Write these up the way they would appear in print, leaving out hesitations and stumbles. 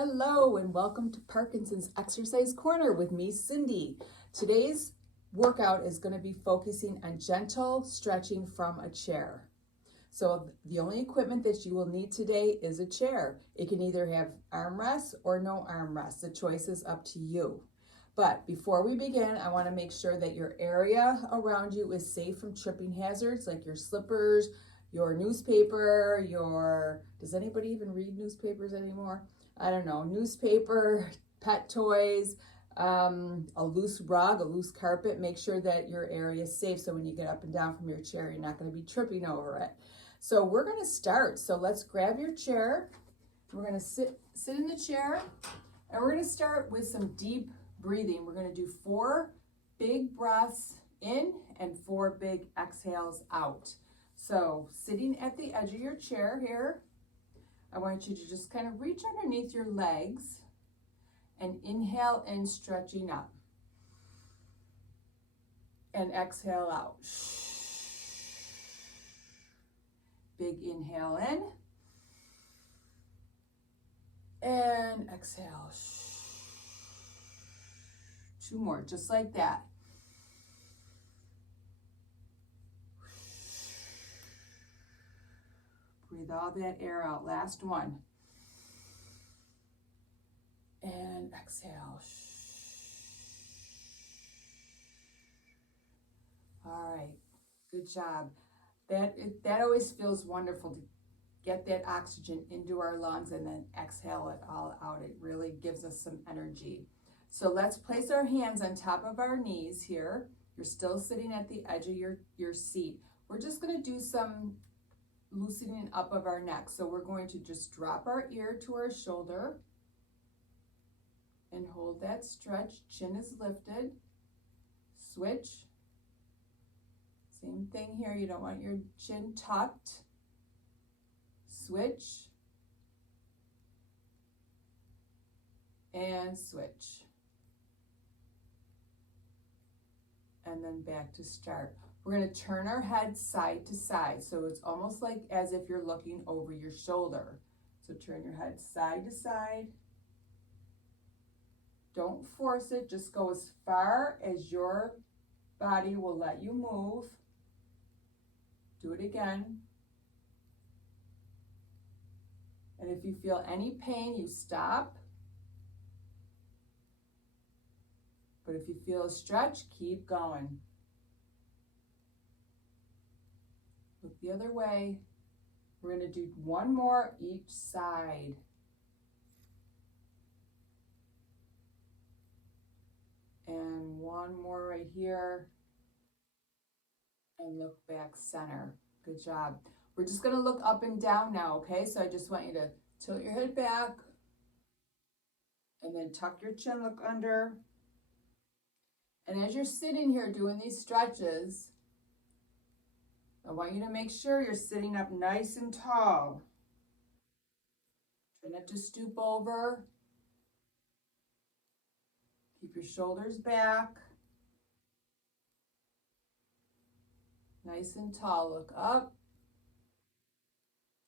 Hello and welcome to Parkinson's Exercise Corner with me, Cindy. Today's workout is going to be focusing on gentle stretching from a chair. So the only equipment that you will need today is a chair. It can either have armrests or no armrests. The choice is up to you. But before we begin, I want to make sure that your area around you is safe from tripping hazards like your slippers, your newspaper, does anybody even read newspapers anymore? I don't know, newspaper, pet toys, a loose rug, a loose carpet. Make sure that your area is safe so when you get up and down from your chair, you're not going to be tripping over it. So we're going to start. So let's grab your chair. We're going to sit in the chair, and we're going to start with some deep breathing. We're going to do 4 big breaths in and 4 big exhales out. So sitting at the edge of your chair here, I want you to just kind of reach underneath your legs and inhale in, stretching up. And exhale out. Big inhale in. And exhale. 2 more, just like that. Breathe all that air out. Last one. And exhale. All right, good job. That always feels wonderful to get that oxygen into our lungs and then exhale it all out. It really gives us some energy. So let's place our hands on top of our knees here. You're still sitting at the edge of your seat. We're just going to do some loosening up of our neck. So we're going to just drop our ear to our shoulder and hold that stretch. Chin is lifted. Switch. Same thing here. You don't want your chin tucked. Switch. And switch. And then back to start. We're going to turn our head side to side. So it's almost like as if you're looking over your shoulder. So turn your head side to side. Don't force it. Just go as far as your body will let you move. Do it again. And if you feel any pain, you stop. But if you feel a stretch, keep going. Look the other way. We're going to do 1 more each side. And 1 more right here. And look back center. Good job. We're just going to look up and down now, okay? So I just want you to tilt your head back. And then tuck your chin, look under. And as you're sitting here doing these stretches, I want you to make sure you're sitting up nice and tall. Try not to stoop over. Keep your shoulders back. Nice and tall. Look up.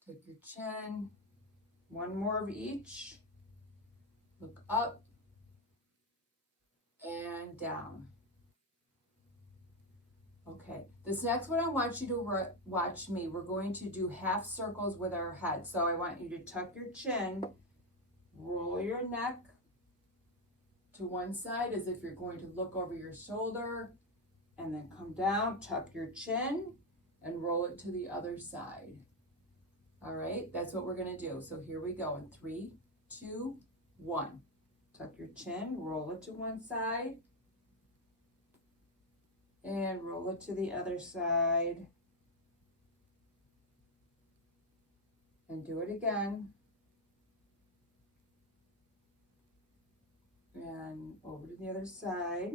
Tuck your chin. 1 more of each. Look up and down. Okay, this next one I want you to watch me. We're going to do half circles with our head. So I want you to tuck your chin, roll your neck to one side as if you're going to look over your shoulder, and then come down, tuck your chin, and roll it to the other side. All right, that's what we're going to do. So here we go in 3, 2, 1. Tuck your chin, roll it to one side, and roll it to the other side. And do it again. And over to the other side.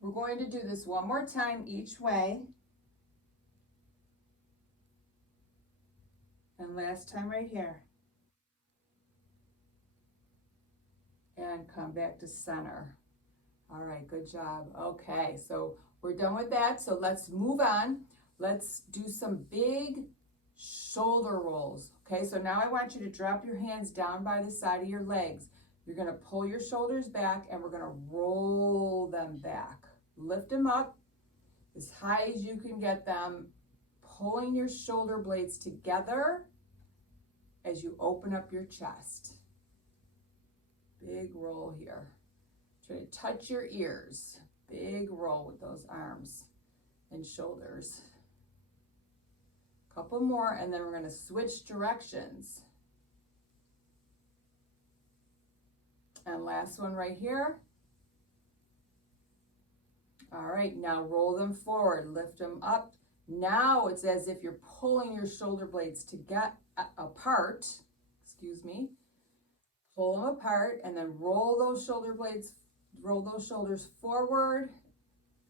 We're going to do this 1 more time each way. And last time right here. And come back to center. All right, good job. Okay, so we're done with that. So let's move on. Let's do some big shoulder rolls. Okay, so now I want you to drop your hands down by the side of your legs. You're gonna pull your shoulders back and we're gonna roll them back. Lift them up as high as you can get them, pulling your shoulder blades together as you open up your chest. Big roll here. Try to touch your ears. Big roll with those arms and shoulders. Couple more, and then we're going to switch directions. And last one right here. All right, now roll them forward, lift them up. Now it's as if you're pulling your shoulder blades to get apart, excuse me. Pull them apart and then roll those shoulder blades, roll those shoulders forward.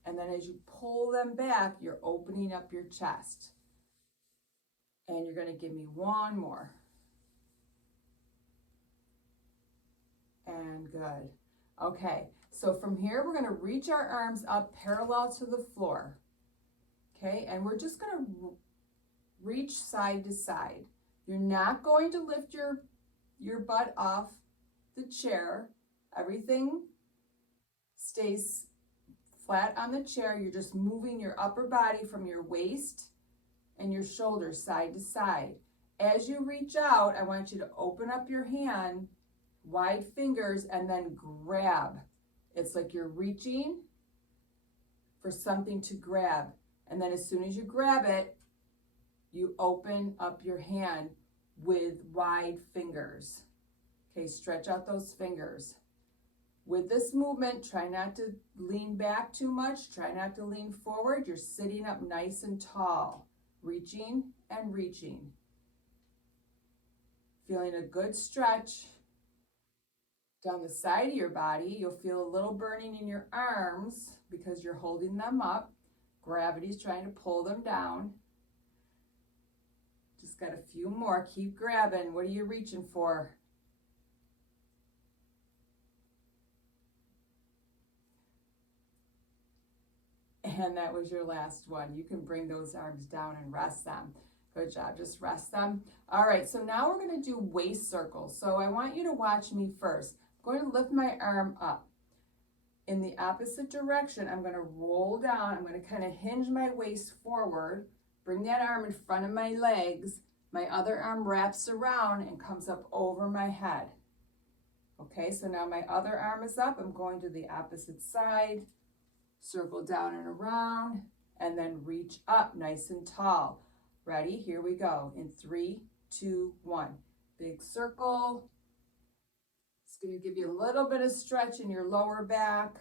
And then as you pull them back, you're opening up your chest. And you're going to give me one more. And good. Okay, so from here, we're going to reach our arms up parallel to the floor. Okay, and we're just going to reach side to side. You're not going to lift your butt off the chair. Everything stays flat on the chair. You're just moving your upper body from your waist and your shoulders side to side. As you reach out, I want you to open up your hand, wide fingers, and then grab. It's like you're reaching for something to grab. And then as soon as you grab it, you open up your hand with wide fingers. Okay, stretch out those fingers. With this movement, try not to lean back too much. Try not to lean forward. You're sitting up nice and tall. Reaching and reaching. Feeling a good stretch down the side of your body. You'll feel a little burning in your arms because you're holding them up. Gravity's trying to pull them down. Just got a few more. Keep grabbing. What are you reaching for? And that was your last one. You can bring those arms down and rest them. Good job, just rest them. All right, so now we're gonna do waist circles. So I want you to watch me first. I'm going to lift my arm up. In the opposite direction, I'm gonna roll down. I'm gonna kind of hinge my waist forward, bring that arm in front of my legs. My other arm wraps around and comes up over my head. Okay, so now my other arm is up. I'm going to the opposite side. Circle down and around, and then reach up nice and tall. Ready? Here we go. In 3, 2, 1. Big circle. It's going to give you a little bit of stretch in your lower back.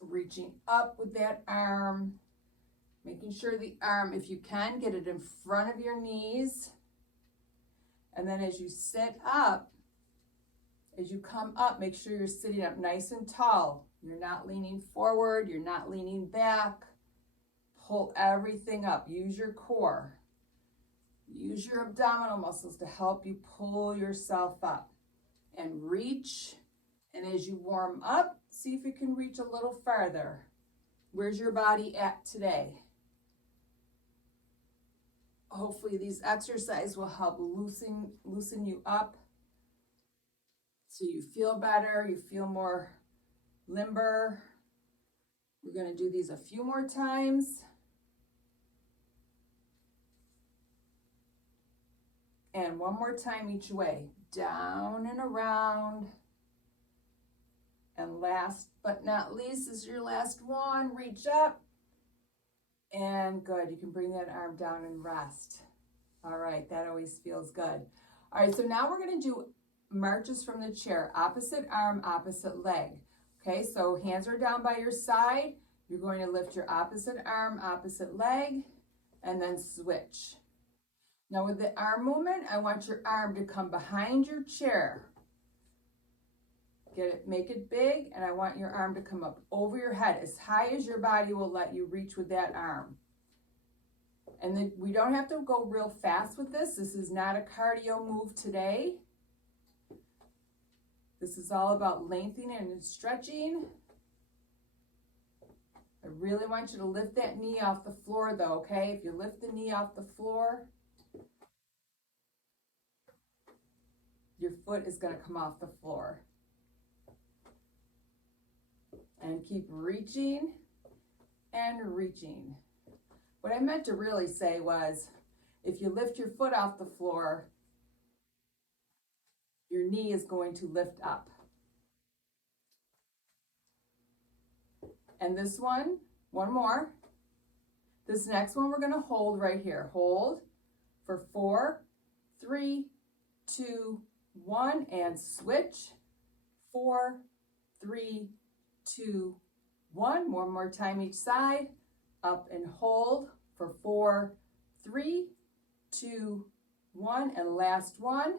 Reaching up with that arm. Making sure the arm, if you can, get it in front of your knees. And then as you sit up, as you come up, make sure you're sitting up nice and tall. You're not leaning forward. You're not leaning back. Pull everything up. Use your core. Use your abdominal muscles to help you pull yourself up. And reach. And as you warm up, see if you can reach a little farther. Where's your body at today? Hopefully these exercises will help loosen you up. So you feel better, you feel more limber. We're going to do these a few more times. And one more time each way. Down and around. And last but not least is your last one. Reach up. And good. You can bring that arm down and rest. All right, that always feels good. All right, so now we're going to do marches from the chair, opposite arm, opposite leg. Okay, so hands are down by your side. You're going to lift your opposite arm, opposite leg, and then switch. Now with the arm movement, I want your arm to come behind your chair. Get it, make it big, and I want your arm to come up over your head as high as your body will let you reach with that arm. And then we don't have to go real fast with this. This is not a cardio move today. This is all about lengthening and stretching. I really want you to lift that knee off the floor though, okay? If you lift the knee off the floor, your foot is going to come off the floor. And keep reaching and reaching. What I meant to really say was, if you lift your foot off the floor, your knee is going to lift up. And this one more. This next one we're going to hold right here. Hold for 4, 3, 2, 1, and switch. 4, 3, 2, 1. One more time each side. Up and hold for 4, 3, 2, 1, and last one.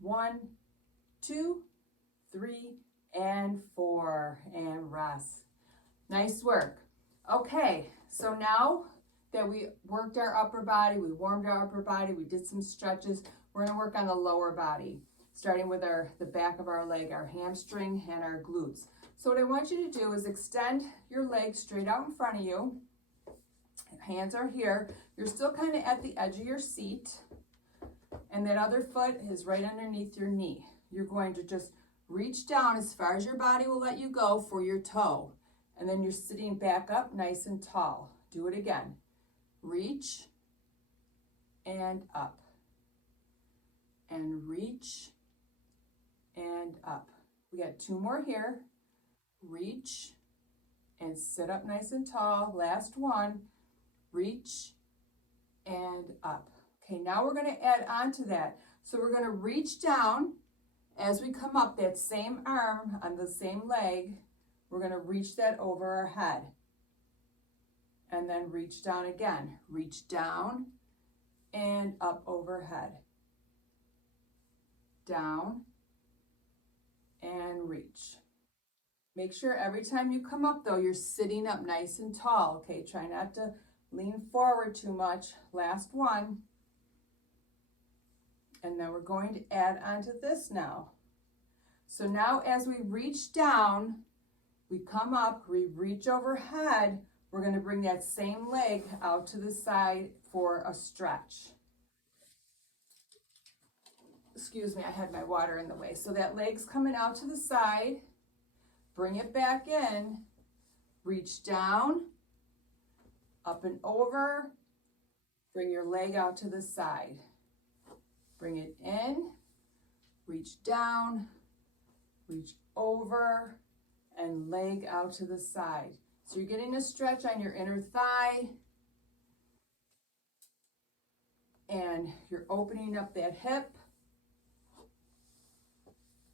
1, 2, 3, and 4, and rest. Nice work. Okay, so now that we worked our upper body, we warmed our upper body, we did some stretches, we're going to work on the lower body, starting with the back of our leg, our hamstring, and our glutes. So what I want you to do is extend your legs straight out in front of you. Hands are here. You're still kind of at the edge of your seat, and that other foot is right underneath your knee. You're going to just reach down as far as your body will let you go for your toe. And then you're sitting back up nice and tall. Do it again. Reach and up. And reach and up. We got 2 more here. Reach and sit up nice and tall. Last one. Reach and up. Okay, now we're going to add on to that. So we're going to reach down as we come up, that same arm on the same leg. We're going to reach that over our head. And then reach down again. Reach down and up overhead. Down and reach. Make sure every time you come up though, you're sitting up nice and tall. Okay, try not to lean forward too much. Last one. And then we're going to add on to this now. So now as we reach down, we come up, we reach overhead, we're going to bring that same leg out to the side for a stretch. Excuse me, I had my water in the way. So that leg's coming out to the side, bring it back in, reach down, up and over, bring your leg out to the side. Bring it in, reach down, reach over, and leg out to the side. So you're getting a stretch on your inner thigh, and you're opening up that hip.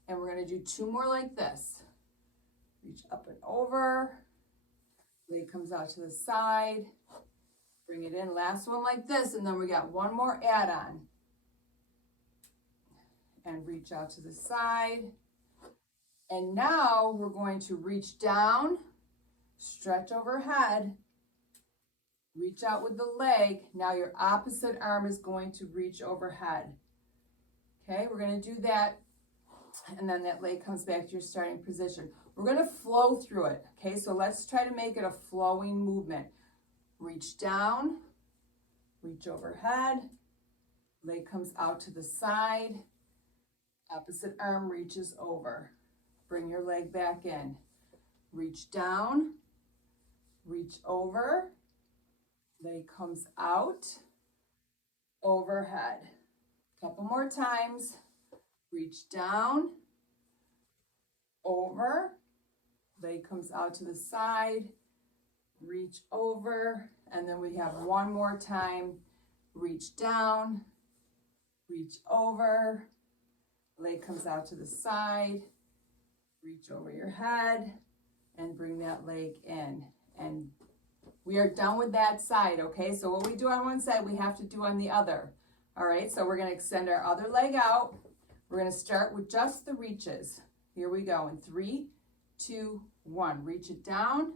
And we're going to do 2 more like this. Reach up and over, leg comes out to the side, bring it in. Last one like this, and then we got 1 more add-on. And reach out to the side. And now we're going to reach down, stretch overhead, reach out with the leg. Now your opposite arm is going to reach overhead. Okay, we're going to do that. And then that leg comes back to your starting position. We're going to flow through it. Okay, so let's try to make it a flowing movement. Reach down, reach overhead, leg comes out to the side, opposite arm reaches over. Bring your leg back in. Reach down, reach over, leg comes out, overhead. Couple more times. Reach down, over, leg comes out to the side, reach over, and then we have 1 more time. Reach down, reach over, leg comes out to the side, reach over your head, and bring that leg in. And we are done with that side, okay? So what we do on one side, we have to do on the other. All right, so we're going to extend our other leg out. We're going to start with just the reaches. Here we go. In 3, 2, 1. Reach it down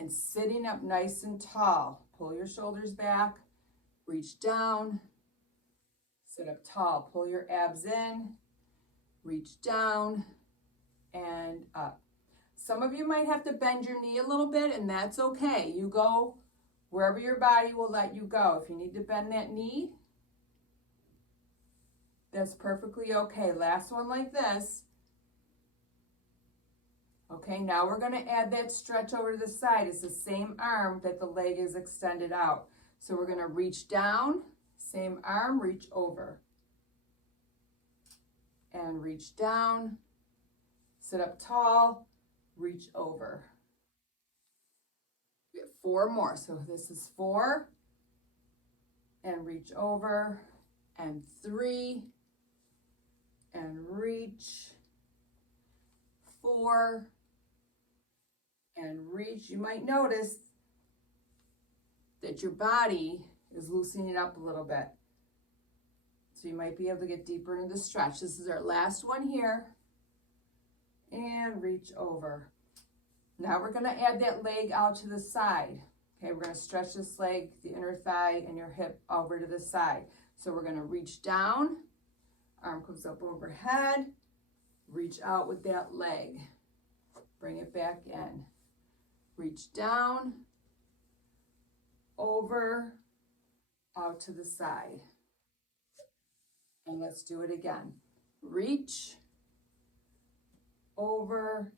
and sitting up nice and tall. Pull your shoulders back. Reach down. Sit up tall. Pull your abs in. Reach down and up. Some of you might have to bend your knee a little bit, and that's okay. You go wherever your body will let you go. If you need to bend that knee, That's perfectly okay. Last one like this. Okay, now we're going to add that stretch over to the side. It's the same arm that the leg is extended out. So we're going to reach down, same arm, reach over. And reach down, sit up tall, reach over. We have 4 more. So this is 4, and reach over, and 3, and reach, 4, and reach. You might notice that your body is loosening up a little bit. So you might be able to get deeper into the stretch. This is our last one here. And reach over. Now we're going to add that leg out to the side. Okay, we're going to stretch this leg, the inner thigh, and your hip over to the side. So we're going to reach down. Arm comes up overhead. Reach out with that leg. Bring it back in. Reach down, over, out to the side. And let's do it again. Reach, over,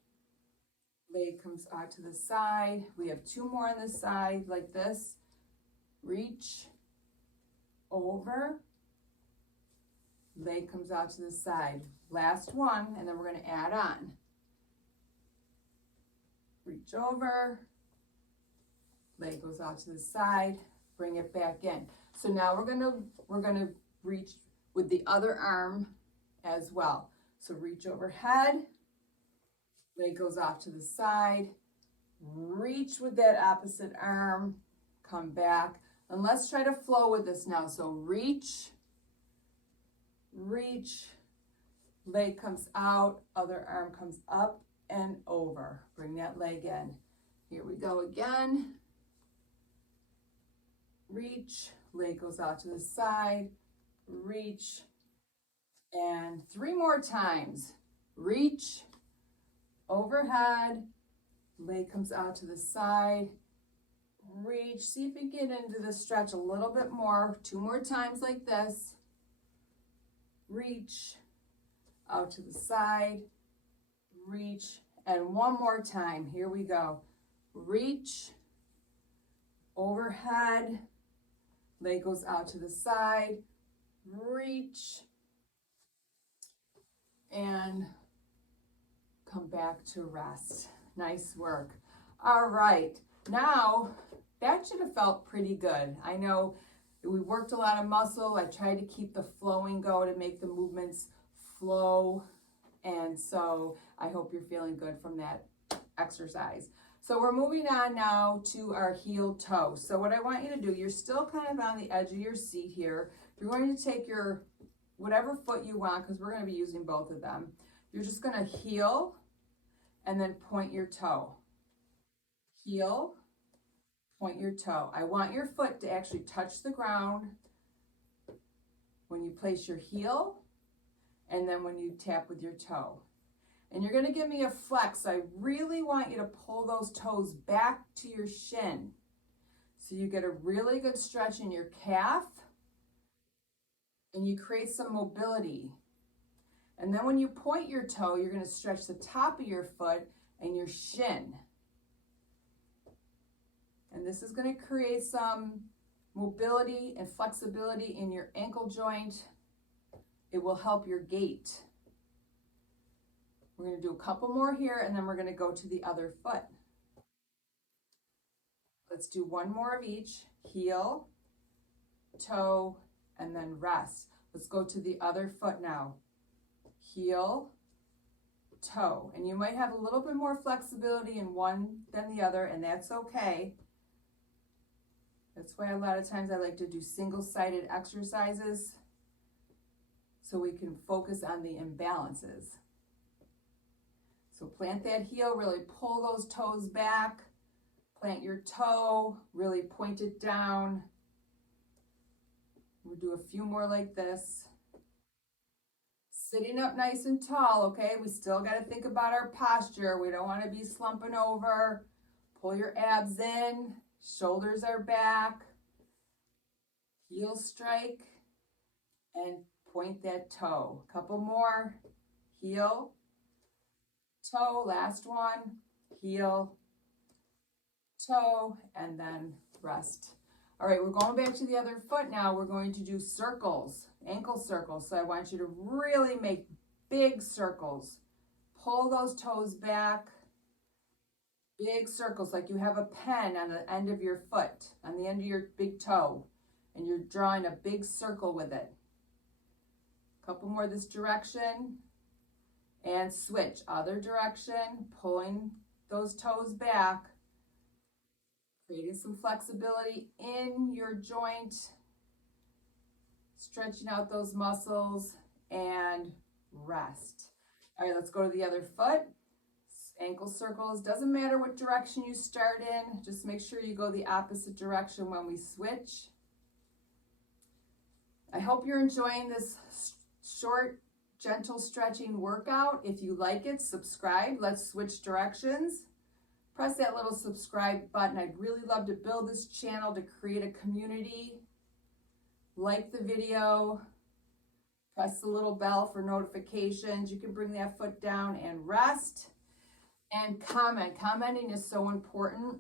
leg comes out to the side. We have 2 more on the side like this. Reach, over, leg comes out to the side. Last one, and then we're going to add on. Reach over, leg goes out to the side, bring it back in. So now we're gonna reach with the other arm as well. So reach overhead, leg goes off to the side, reach with that opposite arm, come back, and let's try to flow with this now. So reach, reach, leg comes out, other arm comes up and over. Bring that leg in. Here we go again. Reach, leg goes out to the side, reach, and 3 more times. Reach, overhead, leg comes out to the side, reach. See if you get into the stretch a little bit more. 2 more times like this. Reach, out to the side, reach, and 1 more time. Here we go. Reach, overhead, leg goes out to the side, reach, and come back to rest. Nice work. All right, now that should have felt pretty good. I know we worked a lot of muscle. I tried to keep the flowing go to make the movements flow. And so I hope you're feeling good from that exercise. So we're moving on now to our heel toe. So what I want you to do, you're still kind of on the edge of your seat here. You're going to take your whatever foot you want, because we're going to be using both of them. You're just going to heel and then point your toe. Heel, point your toe. I want your foot to actually touch the ground when you place your heel and then when you tap with your toe. And you're going to give me a flex. I really want you to pull those toes back to your shin. So you get a really good stretch in your calf and you create some mobility. And then when you point your toe, you're going to stretch the top of your foot and your shin. And this is going to create some mobility and flexibility in your ankle joint. It will help your gait. We're going to do a couple more here and then we're going to go to the other foot. Let's do 1 more of each. Heel, toe, and then rest. Let's go to the other foot now. Heel, toe. And you might have a little bit more flexibility in one than the other, and that's okay. That's why a lot of times I like to do single-sided exercises so we can focus on the imbalances. So plant that heel, really pull those toes back. Plant your toe, really point it down. We'll do a few more like this. Sitting up nice and tall, okay? We still got to think about our posture. We don't want to be slumping over. Pull your abs in, shoulders are back. Heel strike and point that toe. Couple more, heel, toe, last one, heel, toe, and then rest. All right, we're going back to the other foot now. We're going to do circles, ankle circles. So I want you to really make big circles. Pull those toes back. Big circles, like you have a pen on the end of your foot, on the end of your big toe, and you're drawing a big circle with it. Couple more this direction, and switch, other direction, pulling those toes back, creating some flexibility in your joint, stretching out those muscles, and rest. All right, let's go to the other foot. Ankle circles, doesn't matter what direction you start in, just make sure you go the opposite direction when we switch. I hope you're enjoying this short, gentle stretching workout. If you like it, subscribe. Let's switch directions. Press that little subscribe button. I'd really love to build this channel to create a community. Like the video. Press the little bell for notifications. You can bring that foot down and rest. And comment. Commenting is so important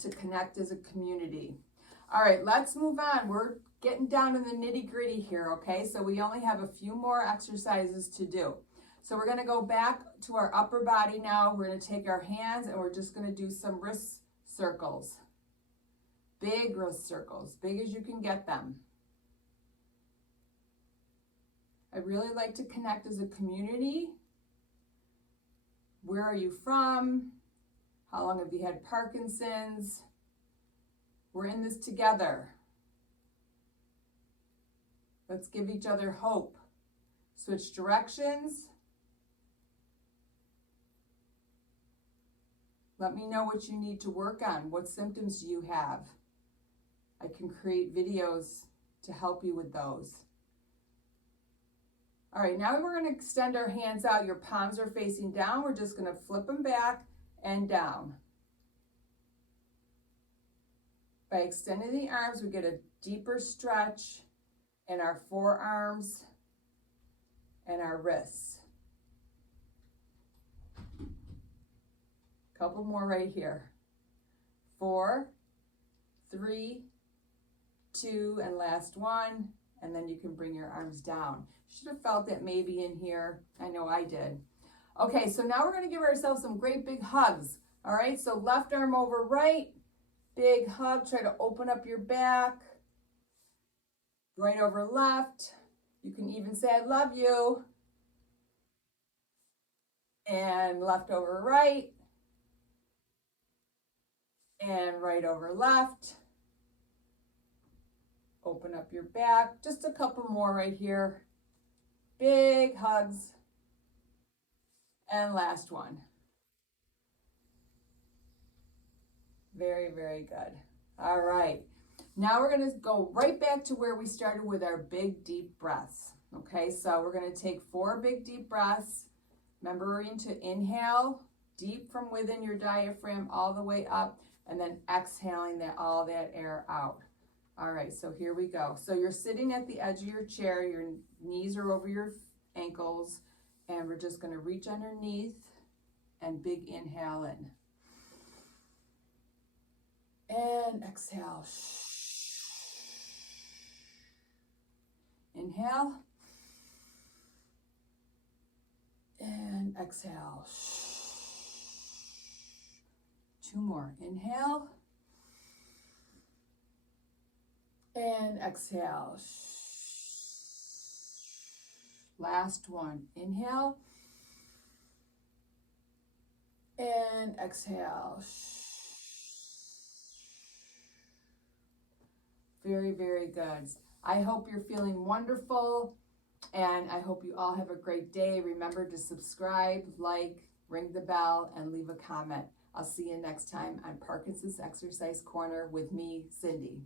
to connect as a community. All right, let's move on. We're getting down to the nitty-gritty here, okay? So we only have a few more exercises to do. So we're going to go back to our upper body now. We're going to take our hands and we're just going to do some wrist circles. Big wrist circles, big as you can get them. I really like to connect as a community. Where are you from? How long have you had Parkinson's? We're in this together. Let's give each other hope. Switch directions. Let me know what you need to work on. What symptoms do you have? I can create videos to help you with those. All right, now we're going to extend our hands out. Your palms are facing down. We're just going to flip them back and down. By extending the arms, we get a deeper stretch in our forearms and our wrists. Couple more right here. 4, 3, 2, and last one. And then you can bring your arms down. Should have felt that maybe in here. I know I did. Okay, so now we're going to give ourselves some great big hugs. All right, so left arm over right. Big hug. Try to open up your back. Right over left. You can even say, I love you. And left over right. And right over left. Open up your back. Just a couple more right here. Big hugs. And last one. Very, very good. All right. Now we're going to go right back to where we started with our big, deep breaths. Okay, so we're going to take 4 big, deep breaths. Remembering to inhale deep from within your diaphragm all the way up, and then exhaling all that air out. All right, so here we go. So you're sitting at the edge of your chair, your knees are over your ankles, and we're just going to reach underneath and big inhale in. And exhale. Inhale. And exhale. 2 more. Inhale. And exhale. Last one. Inhale. And exhale. Very, very good. I hope you're feeling wonderful, and I hope you all have a great day. Remember to subscribe, like, ring the bell, and leave a comment. I'll see you next time on Parkinson's Exercise Corner with me, Cindy.